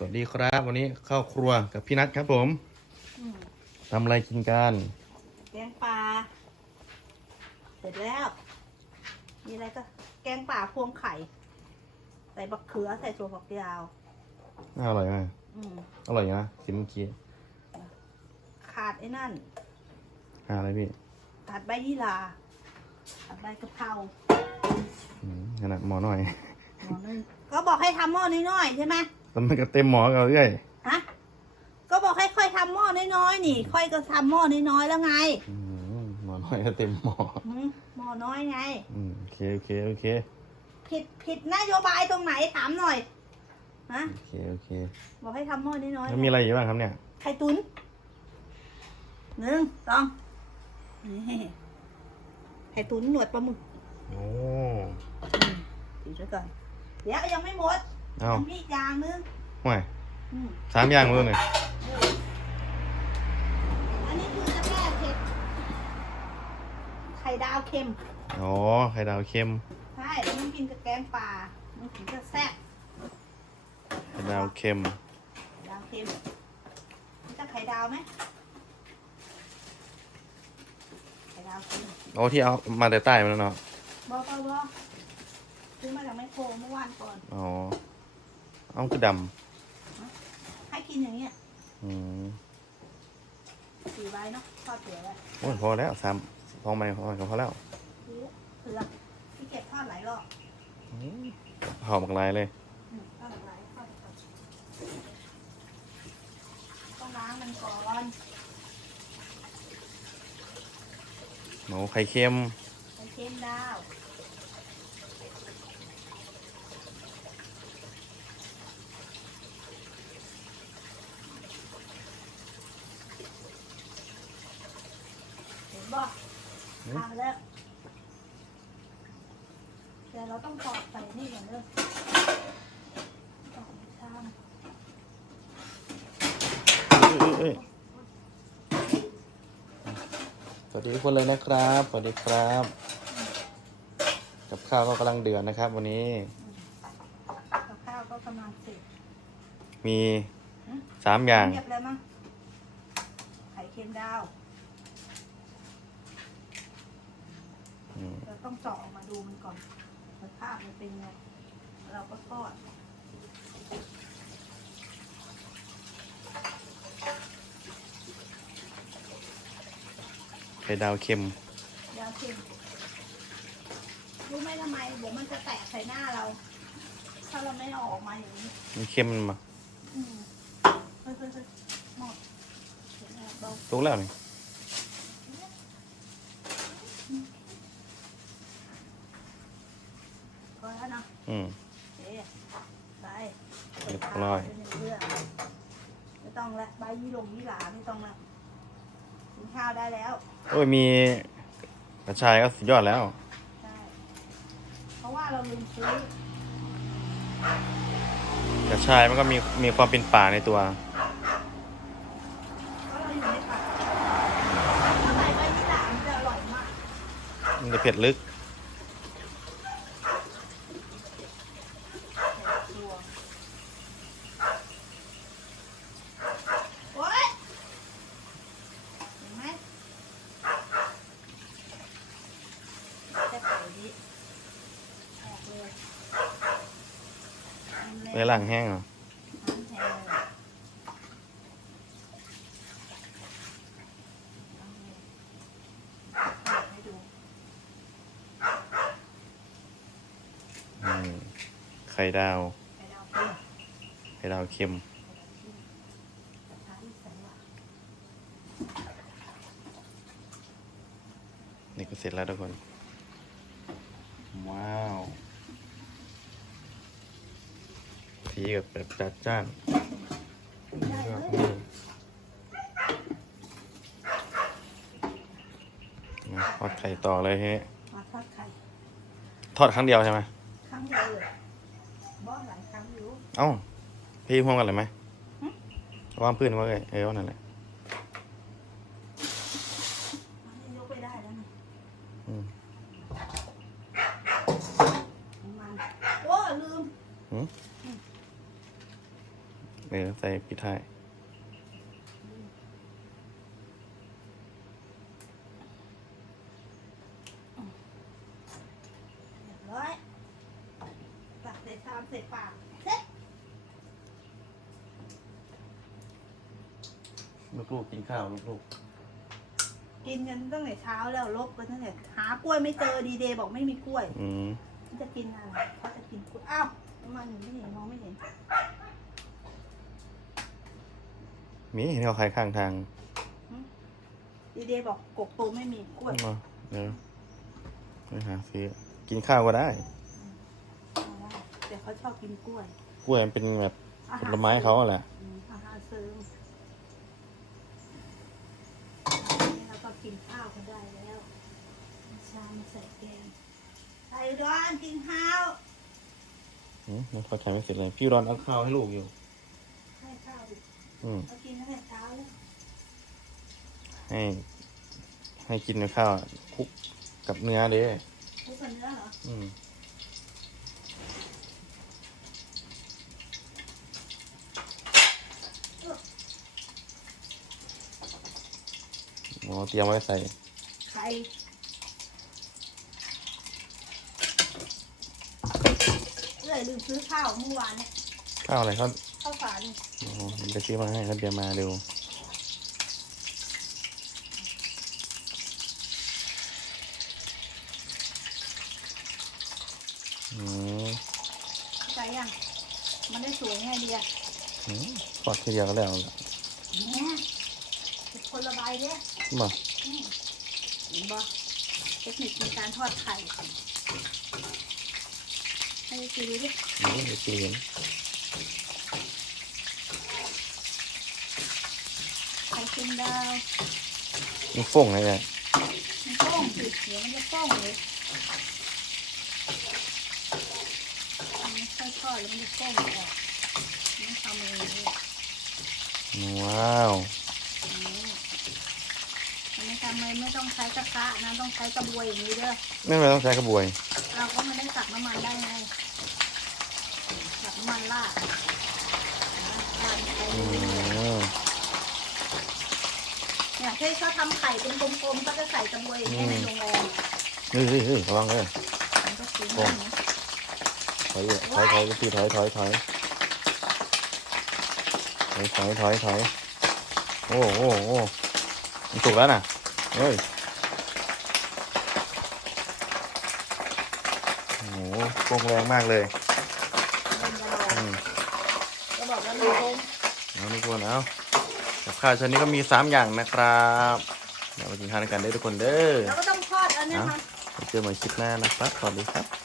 สวัสดีครับ วันนี้เข้าครัวกับพี่นัทครับผมอืมทำอะไรกินกันแกงปลาเสร็จแล้ว มีอะไรก็ แกงป่าพวงไข่ ใส่บักเขือใส่ถั่วฝักยาวน่าอร่อยมากอืมอร่อยนะกินเมื่อกี้ขาดไอ้นั่นหาอะไรพี่ขาดใบยี่หร่าขาดใบกะเพราอืมขนาดหมอหน่อยหม้อนึงก็บอกให้ทำหม้อน้อยๆใช่ไหมแล้ว มันก็เต็มหมอกันเรื่อยฮะก็บอกให้ค่อยทำหม้อน้อยๆนี่ ค่อยก็ทำหม้อน้อยๆแล้วไงอืมหมอหน่อยก็เต็มหมออืมหม้อน้อยไง อืมโอเคโอเคโอเคผิดผิดนโยบายตรงไหนถามหน่อยฮะโอเคโอเคบอกให้ทำหม้อน้อยๆแล้วมีอะไรอีกบ้างครับเนี่ยไข่ตุ๋นหนึ่งสองนี่ไข่ตุ๋นหนวดปลาหมึกโอ้ติดไว้ก่อนเดี๋ยวยังไม่หมด เอ้ายังมีอีกอย่างนึงห่วยอืมสามอย่างเลยเนี่ยอันนี้คือจะแก้เผ็ดไข่ดาวเค็ม อ๋อ ไข่ดาวเค็ม ใช่มันกินกับแกงป่า มันถึงจะแซ่บ ไข่ดาวเค็มไข่ดาวเค็มรู้จักไข่ดาวไหมไข่ดาวเค็มโอ้ที่เอามาแต่ใต้มันแล้วเนาะบอบอบอซื้อมาจากแมคโครเมื่อวานก่อน อ๋อ เอาคือดให้กินอย่างเงี้ยำอืมสี่ใบเนาะทอดเสือแล้วโอ้ยพอแล้วสามพอไหมพอไหมก็พอแล้วเผือกที่เก็บทอดหลายรอบเผาบักลายเลย อืมทอดหลายทอดก่อนต้องล้างมันก่อนหมูไข่เค็มใส่เค็มดาว เห็นบ่ทำแล้วแต่เราต้องปอกใส่นี่ก่อนเด้อปอกชามเอ้ยเอ้ยสวัสดีทุกคนเลยนะครับ สวัสดีครับ กับข้าวก็กำลังเดือดนะครับ วันนี้ กับข้าวก็กำลังเสร็จมีสามอย่างเรียบแล้วมั้งไข่เค็มดาว อืม เรา ต้องเจาะออกมาดูมันก่อนสภาพมันเป็นไงเราก็ทอดไข่ดาวเค็มยาวเค็มรู้ไหมทำไมเดี๋ยวมันจะแตกใส่หน้าเรา ถ้าเราไม่เอาออกมาอย่างนี้ มันเค็มมันมาอืมเฮ้ยเฮ้ยเฮ้ยหมดเดี๋ยวเราเบารู้แล้วนี่ พ อแล้วเนาะอืมเอ๊ะไปเรียบร้อยเป็นเรื่องไม่ต้องละใบยี่หลงยี่หลาไม่ต้องละกินข้าวได้แล้วโอ้ยมีกระชายก็สุดยอดแล้วใช่เพราะว่าเราลืมซื้อกระชายมันก็มีมีความเป็นป่าในตัวเพราะเราอยู่ในป่าถ้าใส่ใบยี่หลามันจะอร่อยมากมันจะเผ็ดลึก ตัวโอ๊ยเห็นไหมจะใส่ดิออกเลย ไม่ล่างแห้งเหรอไข่ดาว ไข่ดาวเค็ม นี่ก็เสร็จแล้วทุกคน ว้าว สีกับแบบจัดจ้านนี่มาทอดไข่ต่อเลยเฮ้มาทอดไข่ ทอดครั้งเดียวใช่ไหมครั้งเดียวเบ้อหลายครั้งอยู่เอ้า พี่พร้อมกันเลยไหมหึวางพื้นไว้เลยเอวนั่นแหละยกไปได้แล้วนะอืมโอ้ลืม เออใส่ปิดท้ายเรียบร้อยตักใส่ชามใส่ปากเสร็จลูกๆกินข้าวลูกกินกันตั้งแต่เช้าแล้วลบกันตั้งแต่หากล้วยไม่เจอดีเดย์บอกไม่มีกล้วย ๆอืมมันจะกินอะไรเขาจะกินกล้วยอ้าวมันอยู่ไม่เห็นมองไม่เห็น มีเห็นเขาขายข้างทางดีเดย์บอกกกตูมไม่มีกล้วยมาเดี๋ยวไปหาซื้อกินข้าวก็ได้เอาละเดี๋ยวเขาชอบกินกล้วยกล้วยมันเป็นแบบอาผหารลไม้เขาอะแหละอืมอาหารเสริมนี่เราก็กินข้าวกันได้แล้วชามใส่แกงไข่ร้อนกินข้าวอืมมันเข้าใจไม่เสร็จเลย พี่รอนเอาข้าวให้ลูกอยู่ให้ข้าวดิอืมเรา กินตั้งแต่เช้าแล้วให้ ให้กินกับข้าวคลุกกับเนื้อเด้ทุกคนเนื้อเหรอ อืมอ๋อเตรียมไว้ใส่ไข่เอ้ยลืมซื้อข้าวเมื่อวานเนี่ยข้าวอะไรครับข้าวสาร นี่อ๋อเดี๋ยวไปซื้อมาให้ครับเดี๋ยวมาเร็วอืมเข้าใจยังมันได้สวยไงดีอะอืมทอดทีเดียวก็แล้วล่ะเนี่ยเป็นคนละใบเนี่ยมาอืมเห็นบ่เทคนิคในการทอดไข่ให้ดูดินี่เดี๋ยวจีเห็น ไข่เค็มดาวมันฟ่งไงเนี่ยมันโป้งสิเดี๋ยวมันจะโป้งเลยมันค่อยทอดแล้วมันจะโป้งออกมันทำเองเลยว้าวอืมมันไม่ทำเลยไม่ต้องใช้กระทะนะต้องใช้กระบวยอย่างนี้เด้อไม่ไม่ต้องใช้กระบวย เราก็ไม่ได้ตักน้ำมันได้ไงตักน้ำมันราดราดไปอืเรื่อยมๆ เนี่ยที่เขาทำไข่เป็นกลมๆก็จะใส่กระบวยอย่างนี้ในโรงแรมเฮ้ยเฮ้ยเฮ้ยระวังเลยมันก็คุ้มนะถอยถอยถอยพี่ถอยถอยถอยถอยถอยถอยถอยโอ้โอ้โอ้มันสุกแล้วน่ะเฮ้ยโอ้โหโกงแรงมากเลยเป็นยาวอืมจะบอกว่ามันคงเอาทุกคนเอา กับข้าวชั้นนี้ก็มีสามอย่างนะครับเดี๋ยวมากินข้าวด้วยกันได้ทุกคนเด้อเราก็ต้องทอดอันเนี้ยค่ะ เจอกันใหม่คลิปหน้านะครับสวัสดีครับ